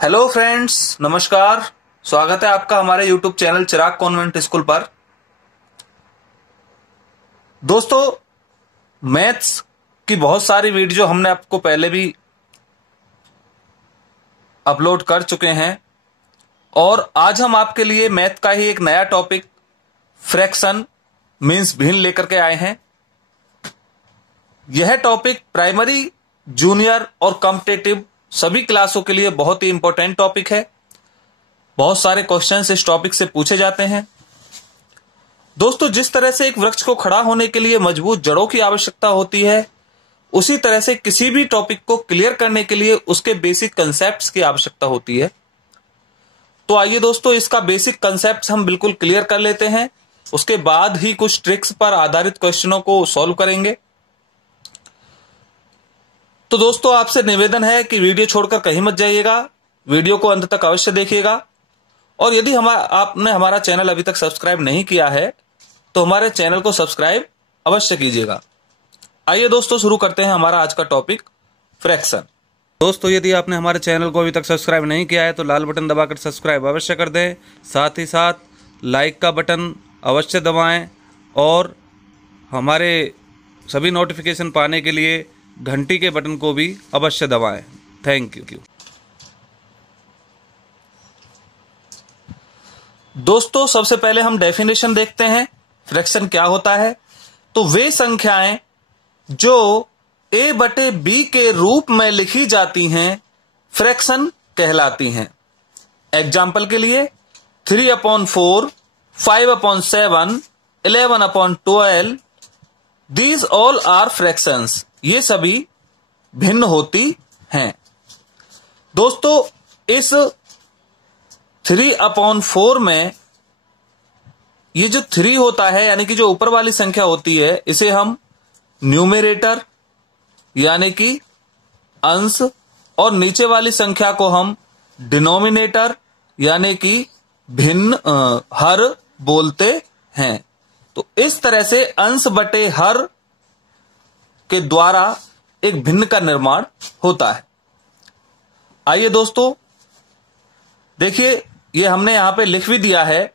Hello friends, नमस्कार। स्वागत है आपका हमारे यूट्यूब चैनल चिराग कॉन्वेंट स्कूल पर। दोस्तों, मैथ्स की बहुत सारी वीडियो हमने आपको पहले भी अपलोड कर चुके हैं और आज हम आपके लिए मैथ का ही एक नया टॉपिक फ्रैक्शन मींस भिन्न लेकर के आए हैं। यह टॉपिक प्राइमरी, जूनियर और कॉम्पिटिटिव सभी क्लासों के लिए बहुत ही इंपॉर्टेंट टॉपिक है। बहुत सारे क्वेश्चंस इस टॉपिक से पूछे जाते हैं। दोस्तों, जिस तरह से एक वृक्ष को खड़ा होने के लिए मजबूत जड़ों की आवश्यकता होती है, उसी तरह से किसी भी टॉपिक को क्लियर करने के लिए उसके बेसिक कंसेप्ट्स की आवश्यकता होती है। तो आइए दोस्तों, इसका बेसिक कंसेप्ट हम बिल्कुल क्लियर कर लेते हैं। उसके बाद ही कुछ ट्रिक्स पर आधारित क्वेश्चनों को सॉल्व करेंगे। तो दोस्तों, आपसे निवेदन है कि वीडियो छोड़कर कहीं मत जाइएगा, वीडियो को अंत तक अवश्य देखिएगा। और यदि आपने हमारा चैनल अभी तक सब्सक्राइब नहीं किया है तो हमारे चैनल को सब्सक्राइब अवश्य कीजिएगा। आइए दोस्तों, शुरू करते हैं हमारा आज का टॉपिक फ्रैक्शन। दोस्तों, यदि आपने हमारे चैनल को अभी तक सब्सक्राइब नहीं किया है तो लाल बटन दबाकर सब्सक्राइब अवश्य कर दें। साथ ही साथ लाइक का बटन अवश्य दबाएं और हमारे सभी नोटिफिकेशन पाने के लिए घंटी के बटन को भी अवश्य दबाएं। Thank you. दोस्तों, सबसे पहले हम डेफिनेशन देखते हैं फ्रैक्शन क्या होता है। तो वे संख्याएं जो a बटे b के रूप में लिखी जाती हैं फ्रैक्शन कहलाती हैं। एग्जाम्पल के लिए 3/4, 5/7, 11/12, दीज ऑल आर फ्रैक्शंस। ये सभी भिन्न होती हैं। दोस्तों, इस 3/4 में ये जो 3 होता है, यानी कि जो ऊपर वाली संख्या होती है, इसे हम न्यूमरेटर यानी कि अंश और नीचे वाली संख्या को हम डिनोमिनेटर यानी कि भिन्न हर बोलते हैं। तो इस तरह से अंश बटे हर के द्वारा एक भिन्न का निर्माण होता है। आइए दोस्तों, देखिए, ये हमने यहां पे लिख भी दिया है।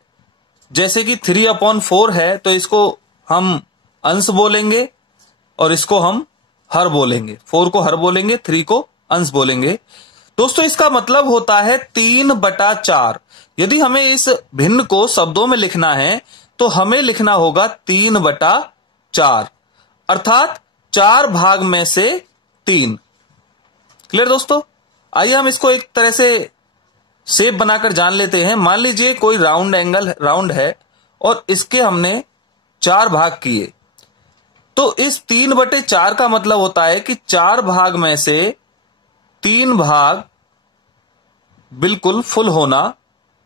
जैसे कि 3/4 है तो इसको हम अंश बोलेंगे और इसको हम हर बोलेंगे। 4 को हर बोलेंगे, 3 को अंश बोलेंगे। दोस्तों, इसका मतलब होता है 3/4। यदि हमें इस भिन्न को शब्दों में लिखना है तो हमें लिखना होगा 3/4, अर्थात 4 भाग में से 3। क्लियर दोस्तों? आइए हम इसको एक तरह से शेप बनाकर जान लेते हैं। मान लीजिए कोई राउंड है और इसके हमने 4 भाग किए। तो इस 3/4 का मतलब होता है कि 4 भाग में से 3 भाग बिल्कुल फुल होना,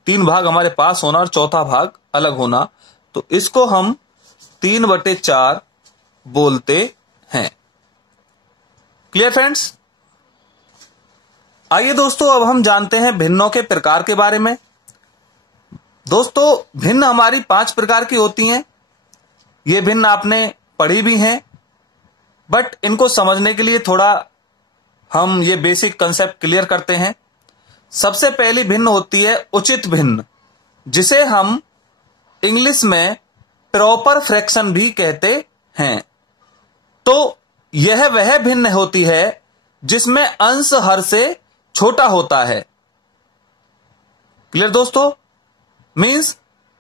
3 भाग हमारे पास होना और चौथा भाग अलग होना। तो इसको हम 3/4 बोलते हैं। Clear friends? आइए दोस्तों, अब हम जानते हैं भिन्नों के प्रकार के बारे में। दोस्तों, भिन्न हमारी 5 प्रकार की होती हैं। ये भिन्न आपने पढ़ी भी हैं, बट इनको समझने के लिए थोड़ा हम ये बेसिक कंसेप्ट क्लियर करते हैं। सबसे पहली भिन्न होती है उचित भिन्न, जिसे हम इंग्लिश में प्रॉपर फ्रैक्शन भी कहते हैं। तो यह वह भिन्न होती है जिसमें अंश हर से छोटा होता है। क्लियर दोस्तों? मींस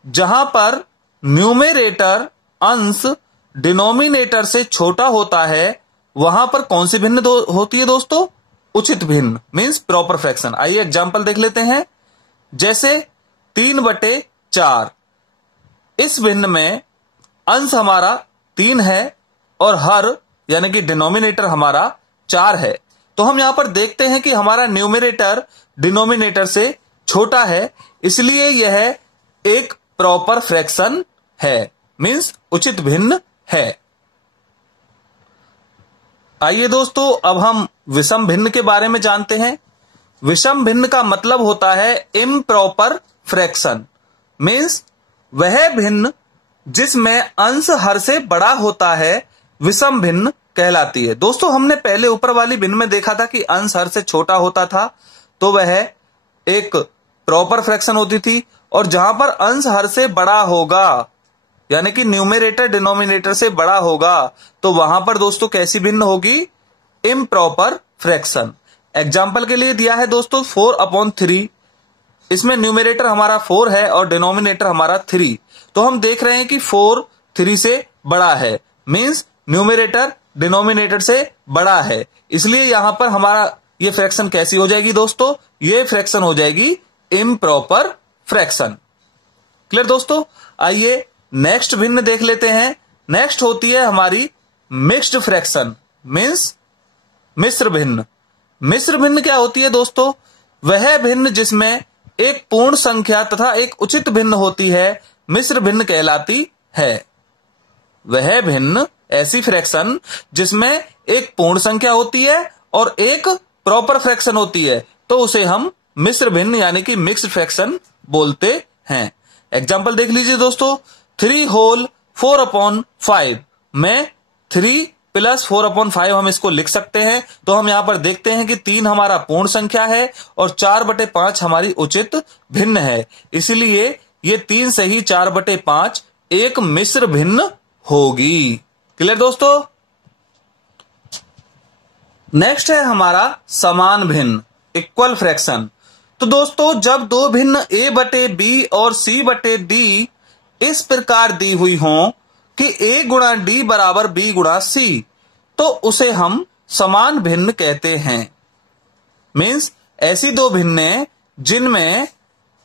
जहां पर न्यूमरेटर अंश डिनोमिनेटर से छोटा होता है, वहां पर कौन सी भिन्न होती है दोस्तों? उचित भिन्न मींस प्रॉपर फ्रैक्शन। आइए एग्जांपल देख लेते हैं। जैसे 3/4, इस भिन्न में अंश हमारा 3 है और हर यानी कि डिनोमिनेटर हमारा 4 है। तो हम यहां पर देखते हैं कि हमारा न्यूमरेटर डिनोमिनेटर से छोटा है, इसलिए यह एक प्रॉपर फ्रैक्शन है, मींस उचित भिन्न है। आइए दोस्तों, अब हम विषम भिन्न के बारे में जानते हैं। विषम भिन्न का मतलब होता है इम्प्रॉपर फ्रैक्शन, मींस वह भिन्न जिसमें अंश हर से बड़ा होता है विषम भिन्न कहलाती है। दोस्तों, हमने पहले ऊपर वाली भिन्न में देखा था कि अंश हर से छोटा होता था, तो वह एक प्रॉपर फ्रैक्शन होती थी, और जहां पर अंश हर से बड़ा होगा यानी कि न्यूमरेटर डिनोमिनेटर से बड़ा होगा तो वहां पर दोस्तों कैसी भिन्न होगी? Improper fraction. एग्जाम्पल के लिए दिया है दोस्तों 4/3, इसमें न्यूमरेटर हमारा 4 है और डिनोमिनेटर हमारा 3, तो हम देख रहे हैं कि 4 3 से बड़ा है, मींस न्यूमरेटर डिनोमिनेटर से बड़ा है, इसलिए यहां पर हमारा ये फ्रैक्शन कैसी हो जाएगी दोस्तों? ये फ्रैक्शन हो जाएगी इम्प्रॉपर फ्रैक्शन। क्लियर दोस्तों? आइए नेक्स्ट भिन्न देख लेते हैं। नेक्स्ट होती है हमारी मिक्स्ड फ्रैक्शन, मींस मिश्र भिन्न। मिश्र भिन्न क्या होती है दोस्तों? वह भिन्न जिसमें एक पूर्ण संख्या तथा एक उचित भिन्न होती है, मिश्र भिन्न कहलाती है। वह भिन्न ऐसी फ्रैक्शन जिसमें एक पूर्ण संख्या होती है और एक प्रॉपर फ्रैक्शन होती है, तो उसे हम मिश्र भिन्न यानी कि मिक्स्ड फ्रैक्शन बोलते हैं। एग्जाम्पल देख लीजिए दोस्तों, 3 होल 4/5 में 3 + 4/5 हम इसको लिख सकते हैं। तो हम यहां पर देखते हैं कि 3 हमारा पूर्ण संख्या है और 4/5 हमारी उचित भिन्न है, इसलिए ये 3 से ही 4/5 एक मिश्र भिन्न होगी। क्लियर दोस्तों? नेक्स्ट है हमारा समान भिन्न, इक्वल फ्रैक्शन। तो दोस्तों जब दो भिन्न a/b और c/d इस प्रकार दी हुई हों कि a गुणा d बराबर b गुणा c, तो उसे हम समान भिन्न कहते हैं। मीन्स ऐसी दो भिन्नें जिनमें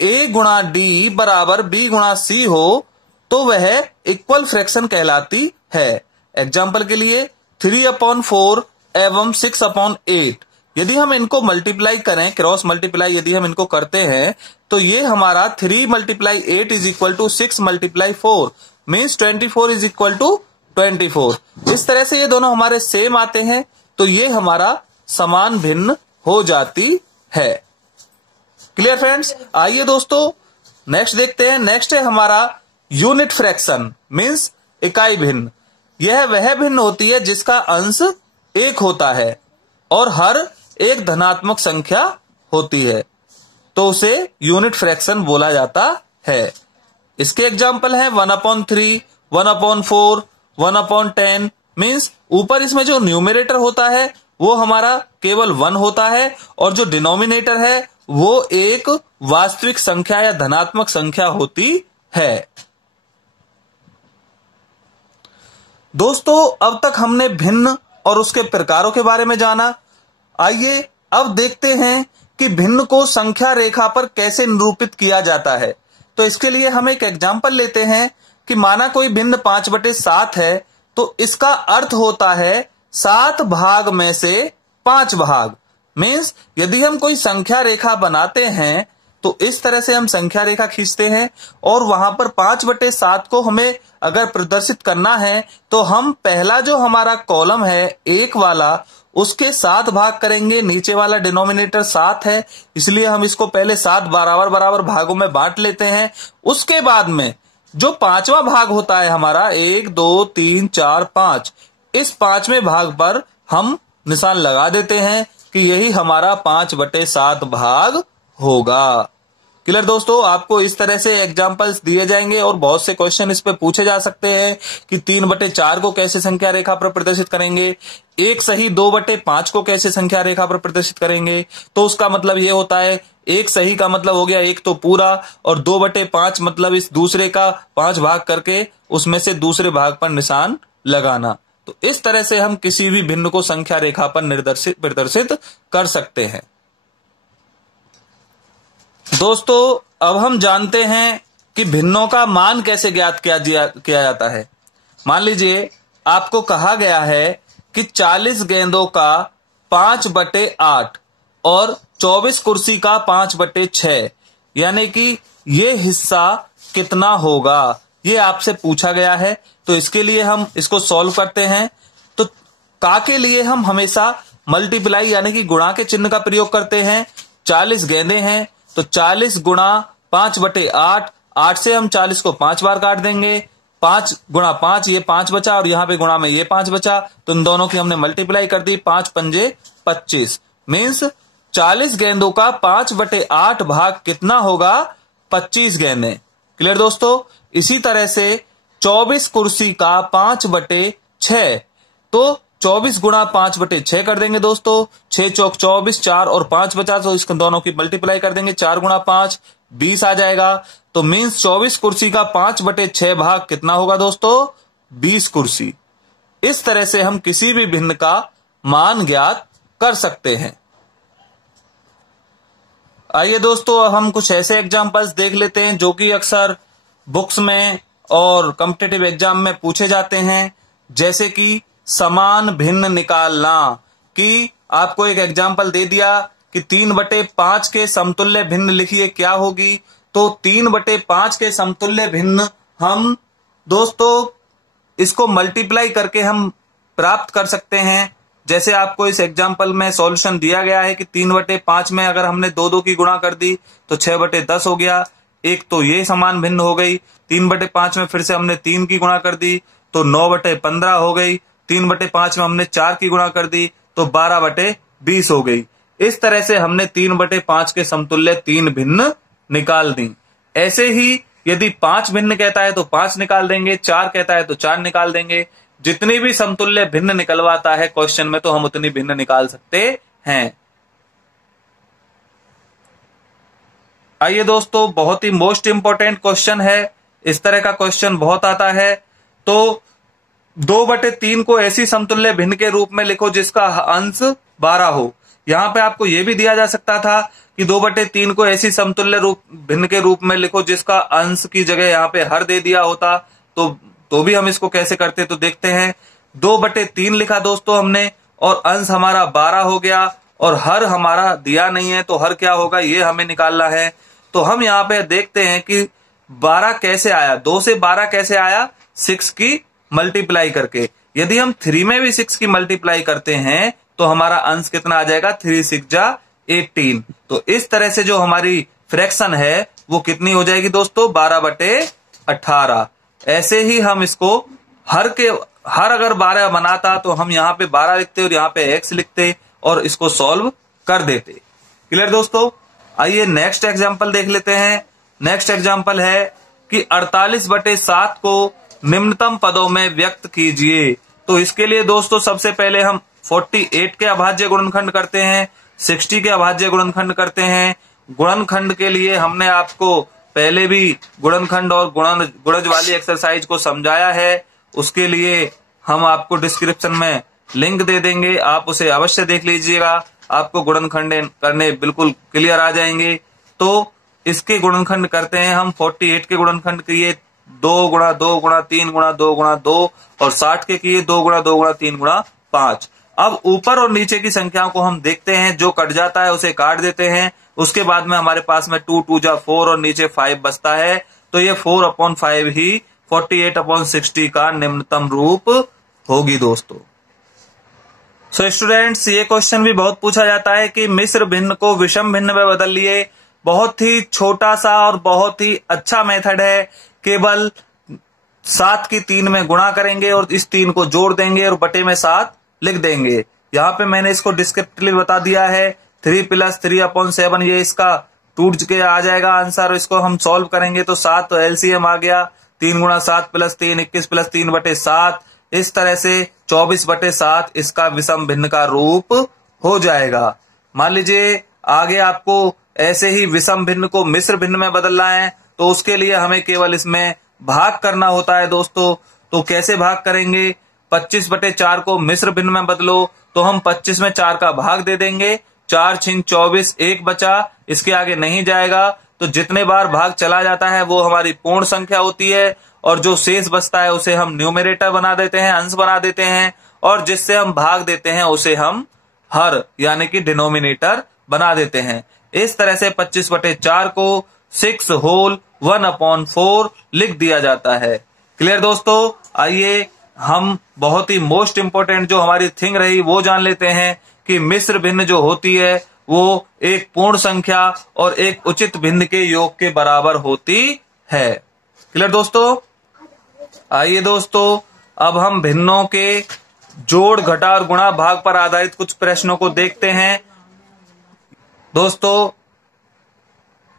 a गुणा d बराबर b गुणा c हो तो वह इक्वल फ्रैक्शन कहलाती है। एग्जाम्पल के लिए 3/4 एवं 6/8, यदि हम इनको मल्टीप्लाई करें, क्रॉस मल्टीप्लाई यदि हम इनको करते हैं, तो ये हमारा 3 × 8 = 6 × 4 मीन्स 24 = 24। इस तरह से ये दोनों हमारे सेम आते हैं, तो ये हमारा समान भिन्न हो जाती है। Clear friends? आइए दोस्तों नेक्स्ट देखते हैं। नेक्स्ट है हमारा यूनिट फ्रैक्शन, मीन्स इकाई भिन्न। यह वह भिन्न होती है जिसका अंश 1 होता है और हर एक धनात्मक संख्या होती है, तो उसे यूनिट फ्रैक्शन बोला जाता है। इसके एग्जाम्पल है 1/3, 1/4, 1/10। मीन्स ऊपर इसमें जो न्यूमरेटर होता है वो हमारा केवल 1 होता है और जो डिनोमिनेटर है वो एक वास्तविक संख्या या धनात्मक संख्या होती है। दोस्तों अब तक हमने भिन्न और उसके प्रकारों के बारे में जाना। आइए अब देखते हैं कि भिन्न को संख्या रेखा पर कैसे निरूपित किया जाता है। तो इसके लिए हम एक एग्जाम्पल लेते हैं कि माना कोई भिन्न 5/7 है, तो इसका अर्थ होता है 7 भाग में से 5 भाग। मीन्स यदि हम कोई संख्या रेखा बनाते हैं तो इस तरह से हम संख्या रेखा खींचते हैं और वहां पर 5/7 को हमें अगर प्रदर्शित करना है तो हम पहला जो हमारा कॉलम है 1 वाला, उसके 7 भाग करेंगे। नीचे वाला डिनोमिनेटर 7 है, इसलिए हम इसको पहले 7 बराबर बराबर भागों में बांट लेते हैं। उसके बाद में जो 5वां भाग होता है हमारा 1 2 3 4 5, इस 5वें भाग पर हम निशान लगा देते हैं कि यही हमारा 5/7 भाग होगा। क्लियर दोस्तों? आपको इस तरह से एग्जांपल्स दिए जाएंगे और बहुत से क्वेश्चन इस पे पूछे जा सकते हैं कि 3/4 को कैसे संख्या रेखा पर प्रदर्शित करेंगे, 1 सही 2/5 को कैसे संख्या रेखा पर प्रदर्शित करेंगे। तो उसका मतलब ये होता है 1 सही का मतलब हो गया 1 तो पूरा, और 2/5 मतलब इस दूसरे का 5 भाग करके उसमें से दूसरे भाग पर निशान लगाना। तो इस तरह से हम किसी भी भिन्न को संख्या रेखा पर प्रदर्शित कर सकते हैं। दोस्तों अब हम जानते हैं कि भिन्नों का मान कैसे ज्ञात किया जाता है। मान लीजिए आपको कहा गया है कि 40 गेंदों का 5/8 और 24 कुर्सी का 5/6, यानी कि ये हिस्सा कितना होगा, ये आपसे पूछा गया है। तो इसके लिए हम इसको सॉल्व करते हैं। तो का के लिए हम हमेशा मल्टीप्लाई यानी कि गुणा के चिन्ह का प्रयोग करते हैं। 40 गेंदे हैं तो 40 गुणा 5/8, 8 से हम 40 को 5 बार काट देंगे, 5 गुणा 5 ये 5 बचा और यहां पे गुणा में ये 5 बचा, तो इन दोनों की हमने मल्टीप्लाई कर दी, 5 पंजे 25। मीन्स 40 गेंदों का 5/8 भाग कितना होगा? 25 गेंदें। क्लियर दोस्तों? इसी तरह से 24 कुर्सी का 5/6, तो 24 गुणा 5/6 कर देंगे दोस्तों। 6 चौक 24, 4 और 5 बचा, तो इसको दोनों की मल्टीप्लाई कर देंगे। 4 गुणा 5 20 आ जाएगा। तो मीन्स 24 कुर्सी का 5/6 भाग कितना होगा दोस्तों? 20 कुर्सी। इस तरह से हम किसी भी भिन्न का मान ज्ञात कर सकते हैं। आइए दोस्तों, हम कुछ ऐसे एग्जाम्पल्स देख लेते हैं जो कि अक्सर बुक्स में और कॉम्पिटिटिव एग्जाम में पूछे जाते हैं। जैसे कि समान भिन्न निकालना, कि आपको एक एग्जाम्पल दे दिया कि 3/5 के समतुल्य भिन्न लिखिए, क्या होगी? तो 3/5 के समतुल्य भिन्न हम दोस्तों इसको मल्टीप्लाई करके हम प्राप्त कर सकते हैं। जैसे आपको इस एग्जाम्पल में सॉल्यूशन दिया गया है कि 3/5 में अगर हमने 2 की गुणा कर दी तो 6/10 हो गया। एक तो ये समान भिन्न हो गई। 3/5 में फिर से हमने 3 की गुणा कर दी तो 9/15 हो गई। 3/5 में हमने 4 की गुणा कर दी तो 12/20 हो गई। इस तरह से हमने 3/5 के समतुल्य 3 भिन्न निकाल दी। ऐसे ही यदि 5 भिन्न कहता है तो 5 निकाल देंगे, 4 कहता है तो 4 निकाल देंगे। जितनी भी समतुल्य भिन्न निकलवाता है क्वेश्चन में, तो हम उतनी भिन्न निकाल सकते हैं। आइए दोस्तों, बहुत ही मोस्ट इंपोर्टेंट क्वेश्चन है। इस तरह का क्वेश्चन बहुत आता है। तो 2/3 को ऐसी समतुल्य भिन्न के रूप में लिखो जिसका अंश 12 हो। यहां पे आपको यह भी दिया जा सकता था कि 2/3 को ऐसी समतुल्य भिन्न के रूप में लिखो जिसका अंश की जगह यहाँ पे हर दे दिया होता, तो भी हम इसको कैसे करते तो देखते हैं। 2/3 लिखा दोस्तों हमने और अंश हमारा 12 हो गया और हर हमारा दिया नहीं है, तो हर क्या होगा ये हमें निकालना है। तो हम यहाँ पे देखते हैं कि 12 कैसे आया, 2 से 12 कैसे आया? 6 की मल्टीप्लाई करके। यदि हम 3 में भी 6 की मल्टीप्लाई करते हैं तो हमारा अंश कितना आ जाएगा? 3 6 जा 18। तो इस तरह से जो हमारी फ्रैक्शन है वो कितनी हो जाएगी दोस्तों? 12/18। ऐसे ही हम इसको हर अगर 12 बनाता तो हम यहाँ पे 12 लिखते और यहाँ पे x लिखते और इसको सॉल्व कर देते। क्लियर दोस्तों? आइए नेक्स्ट एग्जांपल देख लेते हैं। नेक्स्ट एग्जांपल है कि 48/7 को निम्नतम पदों में व्यक्त कीजिए। तो इसके लिए दोस्तों सबसे पहले हम 48 के अभाज्य गुणनखंड करते हैं, 60 के अभाज्य गुणनखंड करते हैं। गुणनखंड के लिए हमने आपको पहले भी गुणनखंड और गुणज वाली एक्सरसाइज को समझाया है। उसके लिए हम आपको डिस्क्रिप्शन में लिंक दे देंगे, आप उसे अवश्य देख लीजिएगा। आपको गुणनखंड करने बिल्कुल क्लियर आ जाएंगे। तो इसके गुणनखंड करते हैं हम। 48 के गुणनखंड किए 2 गुणा 2 गुणा 3 गुणा 2 गुणा 2 और 60 के किए 2 गुणा 2 गुणा 3 गुणा 5। अब ऊपर और नीचे की संख्याओं को हम देखते हैं, जो कट जाता है उसे काट देते हैं। उसके बाद में हमारे पास में 2 2 जा 4 और नीचे 5 बचता है। तो ये 4/5 ही 48/60 का निम्नतम रूप होगी दोस्तों। सो स्टूडेंट्स, ये क्वेश्चन भी बहुत पूछा जाता है कि मिश्र भिन्न को विषम भिन्न में बदल लिए। बहुत ही छोटा सा और बहुत ही अच्छा मेथड है। केवल 7 की 3 में गुणा करेंगे और इस 3 को जोड़ देंगे और बटे में 7 लिख देंगे। यहाँ पे मैंने इसको डिस्क्रिप्टिवली बता दिया है। 3 + 3/7 ये इसका टूट के आ जाएगा आंसर। इसको हम सॉल्व करेंगे तो 7 तो एलसीएम आ गया। 3 × 7 + 3 21 + 3/7। इस तरह से 24/7 इसका विषम भिन्न का रूप हो जाएगा। मान लीजिए आगे आपको ऐसे ही विषम भिन्न को मिश्र भिन्न में बदलना है, तो उसके लिए हमें केवल इसमें भाग करना होता है दोस्तों। तो कैसे भाग करेंगे? 25/4 को मिश्र भिन्न में बदलो तो हम 25 में 4 का भाग दे देंगे। 4 × 24 1 बचा, इसके आगे नहीं जाएगा। तो जितने बार भाग चला जाता है वो हमारी पूर्ण संख्या होती है और जो शेष बचता है उसे हम न्यूमरेटर बना देते हैं, अंश बना देते हैं, और जिससे हम भाग देते हैं उसे हम हर यानी कि डिनोमिनेटर बना देते हैं। इस तरह से 25/4 को 6 होल 1/4 लिख दिया जाता है। क्लियर दोस्तों? आइए हम बहुत ही मोस्ट इंपोर्टेंट जो हमारी थिंग रही वो जान लेते हैं कि मिश्र भिन्न जो होती है वो एक पूर्ण संख्या और एक उचित भिन्न के योग के बराबर होती है। क्लियर दोस्तों? आइए दोस्तों, अब हम भिन्नों के जोड़, घटा और गुणा भाग पर आधारित कुछ प्रश्नों को देखते हैं। दोस्तों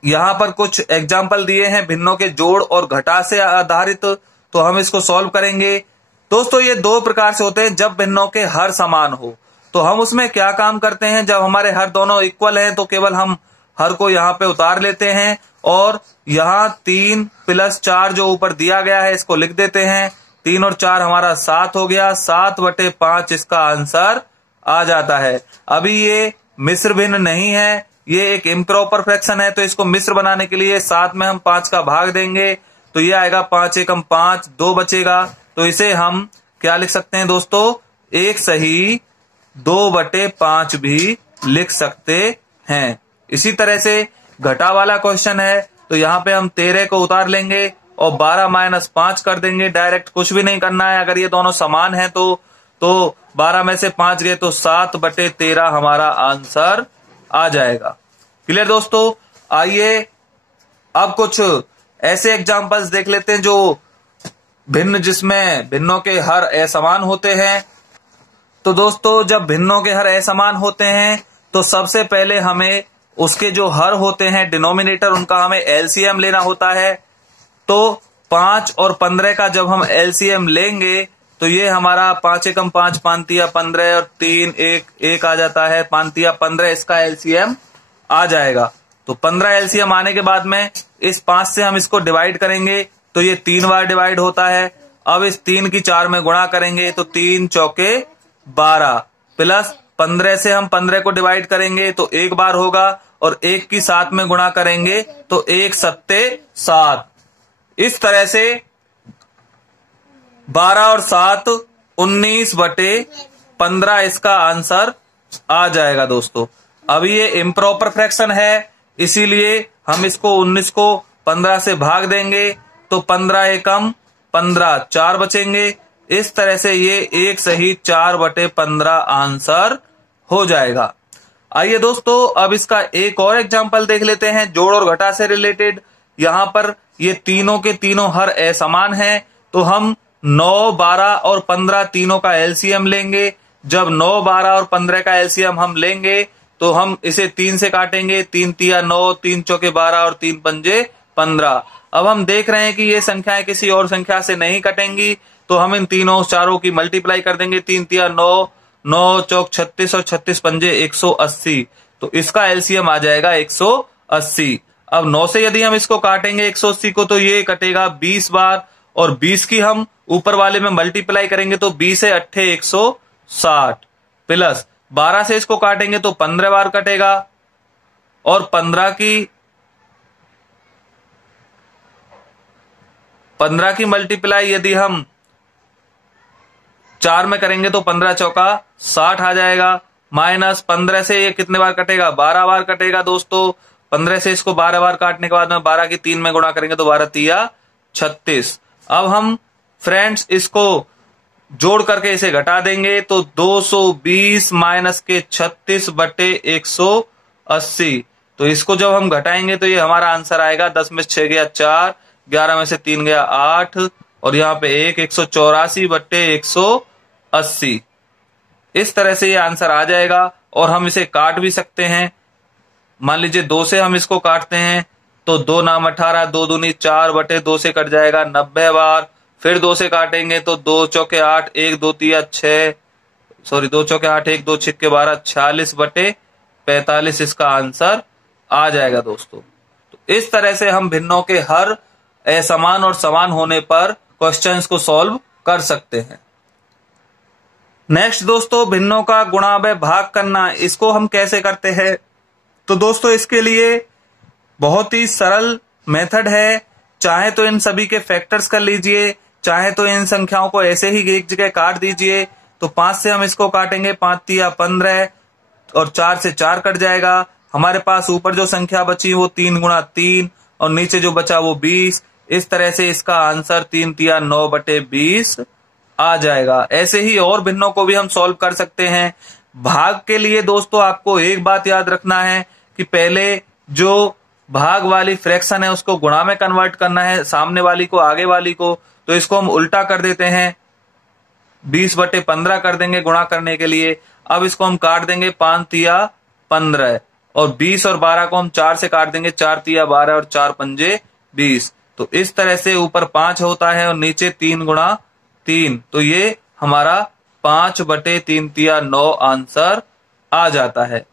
यहां पर कुछ एग्जाम्पल दिए हैं भिन्नों के जोड़ और घटा से आधारित, तो हम इसको सॉल्व करेंगे। दोस्तों ये दो प्रकार से होते हैं। जब भिन्नों के हर समान हो तो हम उसमें क्या काम करते हैं, जब हमारे हर दोनों इक्वल हैं तो केवल हम हर को यहाँ पे उतार लेते हैं और यहाँ 3 + 4 जो ऊपर दिया गया है इसको लिख देते हैं। 3 और 4 हमारा 7 हो गया। 7/5 इसका आंसर आ जाता है। अभी ये मिश्र भिन्न नहीं है, ये एक इम्प्रॉपर फ्रैक्शन है, तो इसको मिश्र बनाने के लिए 7 में हम 5 का भाग देंगे तो ये आएगा 5 एकम 5, 2 बचेगा। तो इसे हम क्या लिख सकते हैं दोस्तों, एक सही 2/5 भी लिख सकते हैं। इसी तरह से घटा वाला क्वेश्चन है, तो यहाँ पे हम 13 को उतार लेंगे और 12 - 5 कर देंगे। डायरेक्ट कुछ भी नहीं करना है। अगर ये दोनों समान हैं तो 12 में से 5 गए तो 7/13 हमारा आंसर आ जाएगा। क्लियर दोस्तों। आइए अब कुछ ऐसे एग्जाम्पल्स देख लेते हैं जो भिन्न जिसमें भिन्नों के हर असमान होते हैं। तो दोस्तों जब भिन्नों के हर असमान होते हैं तो सबसे पहले हमें उसके जो हर होते हैं डिनोमिनेटर, उनका हमें एलसीएम लेना होता है। तो 5 और 15 का जब हम एलसीएम लेंगे तो ये हमारा 5 एकम 5, 5 तिया 15 और 3 1 आ जाता है। 5 तिया 15 इसका एलसीएम आ जाएगा। तो 15 एलसीएम आने के बाद में इस 5 से हम इसको डिवाइड करेंगे तो ये 3 बार डिवाइड होता है। अब इस 3 की 4 में गुणा करेंगे तो 3 चौके 12 प्लस 15 से हम 15 को डिवाइड करेंगे तो 1 बार होगा और 1 की 7 में गुणा करेंगे तो 1 सत्ते 7। इस तरह से 12 और 7 19/15 इसका आंसर आ जाएगा दोस्तों। अभी ये इम्प्रॉपर फ्रैक्शन है, इसीलिए हम इसको 19 को 15 से भाग देंगे तो 15 एकम 15 4 बचेंगे। इस तरह से ये एक सही 4/15 आंसर हो जाएगा। आइए दोस्तों अब इसका एक और एग्जाम्पल देख लेते हैं जोड़ और घटा से रिलेटेड। यहाँ पर ये तीनों के तीनों हर असमान हैं, तो हम 9, 12 और 15 तीनों का एलसीएम लेंगे। जब 9, 12 और 15 का एलसीएम हम लेंगे तो हम इसे 3 से काटेंगे। 3 तिया 9, 3 चौके 12 और 3 पंजे 15। अब हम देख रहे हैं कि ये संख्याएं किसी और संख्या से नहीं कटेंगी, तो हम इन तीनों चारों की मल्टीप्लाई कर देंगे। 3 तिया 9, 9 चौक 36 और 36 पंजे 180। तो इसका एलसीएम आ जाएगा 180। अब 9 से यदि हम इसको काटेंगे 180 को तो ये कटेगा 20 बार और 20 की हम ऊपर वाले में मल्टीप्लाई करेंगे तो 20 से 8 160 प्लस 12 से इसको काटेंगे तो 15 बार कटेगा और 15 की मल्टीप्लाई यदि हम 4 में करेंगे तो 15 चौका 60 आ जाएगा। माइनस 15 से ये कितने बार कटेगा, 12 बार कटेगा दोस्तों। 15 से इसको 12 बार काटने के बाद में 12 की 3 में गुणा करेंगे तो 12 तिया 36। अब हम फ्रेंड्स इसको जोड़ करके इसे घटा देंगे तो 220 माइनस के 36/180। तो इसको जब हम घटाएंगे तो ये हमारा आंसर आएगा 10 में 6 गया 4, 11 में से 3 गया 8 और यहाँ पे 184/180। इस तरह से ये आंसर आ जाएगा और हम इसे काट भी सकते हैं। मान लीजिए 2 से हम इसको काटते हैं तो 2 नाम 18, 2 दूनी 4/2 से कट जाएगा 90 बार। फिर 2 से काटेंगे तो 2 चौके 8, 1 2 तिया 6, 2 चौके 8, 1 2 छिक्के 12, 46/45 इसका आंसर आ जाएगा दोस्तों। तो इस तरह से हम भिन्नों के हर असमान और समान होने पर क्वेश्चंस को सॉल्व कर सकते हैं। नेक्स्ट दोस्तों भिन्नों का गुणा व भाग करना, इसको हम कैसे करते हैं। तो दोस्तों इसके लिए बहुत ही सरल मेथड है। चाहे तो इन सभी के फैक्टर्स कर लीजिए, चाहे तो इन संख्याओं को ऐसे ही एक जगह काट दीजिए। तो 5 से हम इसको काटेंगे 5 तिया 15 और 4 से 4 कट जाएगा। हमारे पास ऊपर जो संख्या बची वो 3 गुणा 3 और नीचे जो बचा वो 20। इस तरह से इसका आंसर 3 तिया 9/20 आ जाएगा। ऐसे ही और भिन्नों को भी हम सॉल्व कर सकते हैं। भाग के लिए दोस्तों आपको एक बात याद रखना है कि पहले जो भाग वाली फ्रैक्शन है उसको गुणा में कन्वर्ट करना है, सामने वाली को आगे वाली को। तो इसको हम उल्टा कर देते हैं, 20/15 कर देंगे गुणा करने के लिए। अब इसको हम काट देंगे 5 तिया 15 और 20 और 12 को हम 4 से काट देंगे, 4 तिया 12 और 4 पंजे 20। तो इस तरह से ऊपर 5 होता है और नीचे 3 गुणा 3, तो ये हमारा 5/3 तिया 9 आंसर आ जाता है।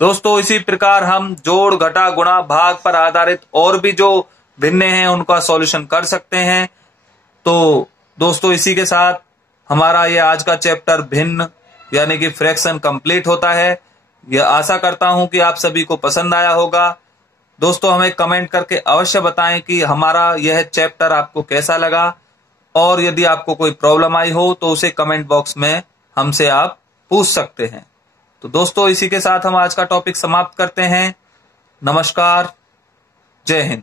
दोस्तों इसी प्रकार हम जोड़, घटा, गुणा, भाग पर आधारित और भी जो भिन्न हैं उनका सॉल्यूशन कर सकते हैं। तो दोस्तों इसी के साथ हमारा ये आज का चैप्टर भिन्न यानी कि फ्रैक्शन कंप्लीट होता है। यह आशा करता हूं कि आप सभी को पसंद आया होगा। दोस्तों हमें कमेंट करके अवश्य बताएं कि हमारा यह चैप्टर आपको कैसा लगा, और यदि आपको कोई प्रॉब्लम आई हो तो उसे कमेंट बॉक्स में हमसे आप पूछ सकते हैं। तो दोस्तों इसी के साथ हम आज का टॉपिक समाप्त करते हैं। नमस्कार, जय हिंद।